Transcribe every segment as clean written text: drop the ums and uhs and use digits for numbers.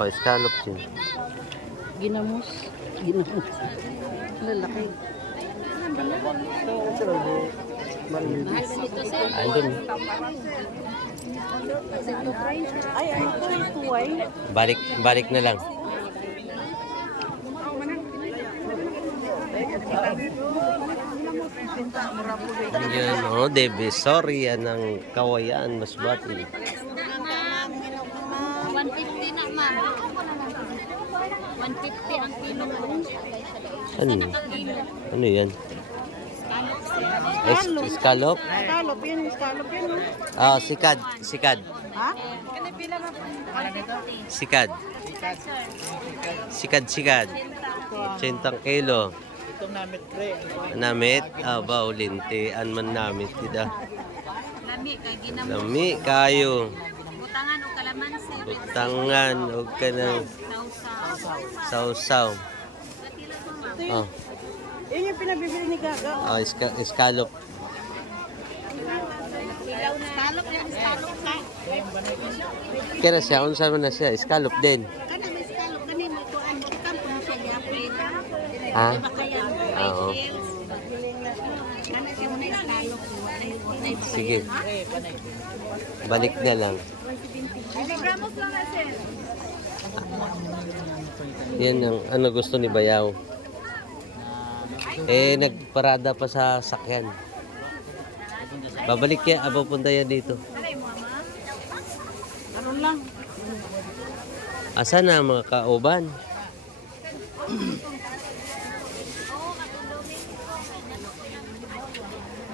Oh, scallop din. Ginamos. Ginamos. Lalaki. Mahal na nito, sir. Andun. Ay, tuway. Balik na lang. Yan, oh, Divisoria ng Kawayan, Masbate. 150 na, ma'am. 150 ang kilo. Ano? Ano yan? Scallop? Scallop yun, scallop yun. No? Ah, sikad. Sikad. Ha? Sikad. Sikad. 80 kilo. Itong namit pre. Namit, ba ulintian man namit kita. Lami, kay ginamos. Lami kayo. Butangan o kalamansi. Butangan og kanang sausaw. Oh, Yun yung pinabibili ni Gaga. scallop. Scallop yan, scallop ka. Kaya siya, unsa man na siya, scallop din. Kana may scallop, kani may kuan. Kampo na siya yapin. Ha? Diba kaya? Oo. Kana siya muna scallop. Sige. Balik na lang. Gramos lang na, sir. Yan ang ano gusto ni Bayaw. Nagparada pa sa sakyan. Babalik yan, pupunta yan dito. Ano lang? Asa na ang mga kauban?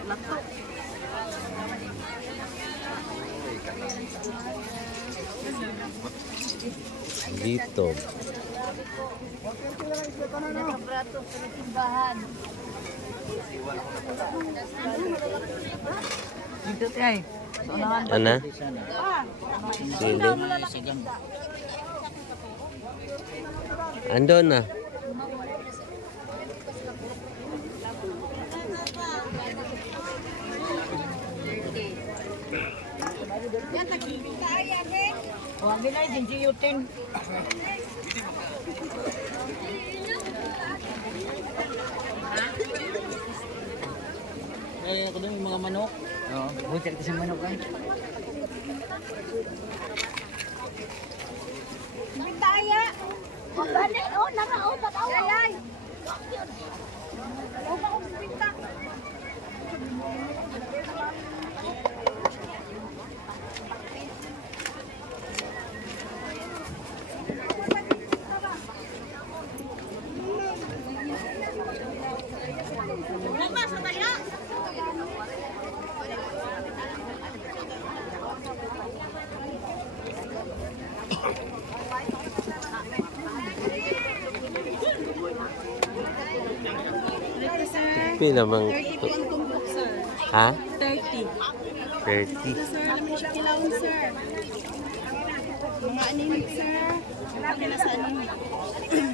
Lato. Dito. Nakabrato sa simbahan. Dito tayo. Ano? Sili. Andon na. Huwag na yung jinjiyutin. Ako doon yung mga manok. Oo. Buti kita sa manok kan. Bintaya. Bani, oh, naka, oh, tatawa. Yayay. Oh, baka binta. Pila mang... 30 po ang tumbok, sir. Ha? 30. 30. Sir, alam mo siya kilawin, sir. Mga anemic, sir. Lagi na sa anemic.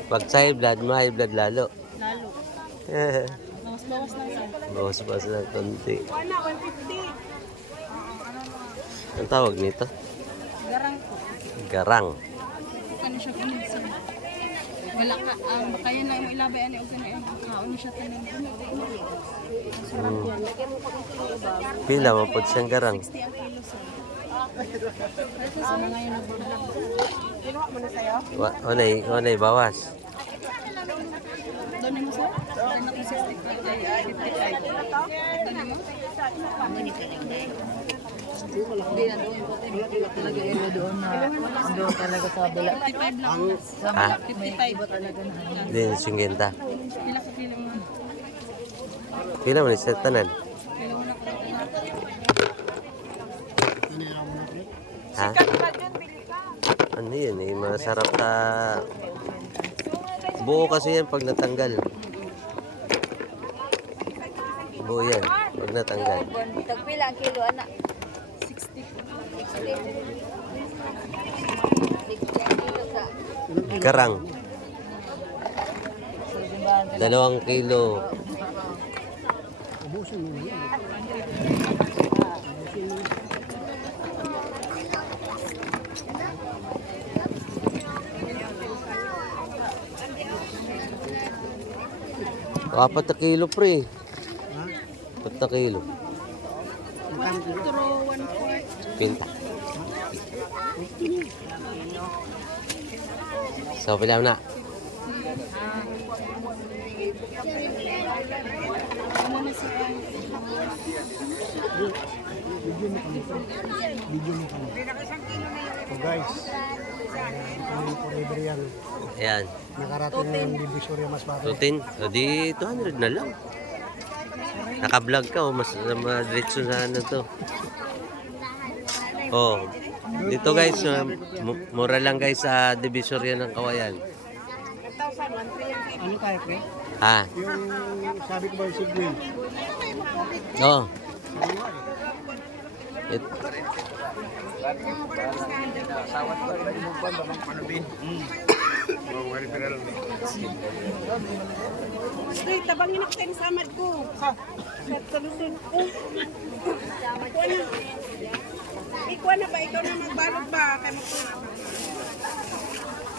Pag sa high blood, ma-high blood lalo. Lalo. Bawas-bawas lang, sir. Bawas-bawas ng konti. Wala, 150. Ang tawag nito? Garang po. Garang. Ano siya kunin, sir? Wala ka, kaya na yung ilabay ano yung kanain. Kaon siya tanin. Pila mo po siyang garang. 60 ang kilo, sir. Ito sa mga yun ang bulang. Kinuha mo na sa'yo? Onay, bawas. Doon mo, sir? Doon ako 65. Doon mo? Hindi na doon ko. Talaga yun doon na. Doon talaga sa bila. 55 lang. Sa Ha? 55 talaga na. Hindi, singgenta. Pila ka kilo mo? Pila mo ni sa tanan? Kilo mo na ko. Ha? Ano yun eh, masarap sa... Buo kasi yan pag natanggal. Buo yan, pag natanggal. Tagpila ang kilo, anak. 60. 60 ang kilo sa... Garang. 2 kilo. 4 na kilo, pre. 4 na kilo. Turo, 1/4. Pinta. So, pala na. Ano na siya? So guys, kami forever yan. Ayan. Nakarating na yung Divisoria Masbate. Routine. O di 200 na lang. Naka-vlog ka, oh. Mas diretso na ano to. Oh. Dito guys, mura lang guys sa Divisoria ng Kawayan. Ano tayo, pre? Ha? Yung sabi ko ba yung Sigwin? Oh. Stay, tabangin ako tayo sa samad ko. Sa lusod ko. Ikuha na ba? Ikaw na magbalot ba? Kaya magpuna ba?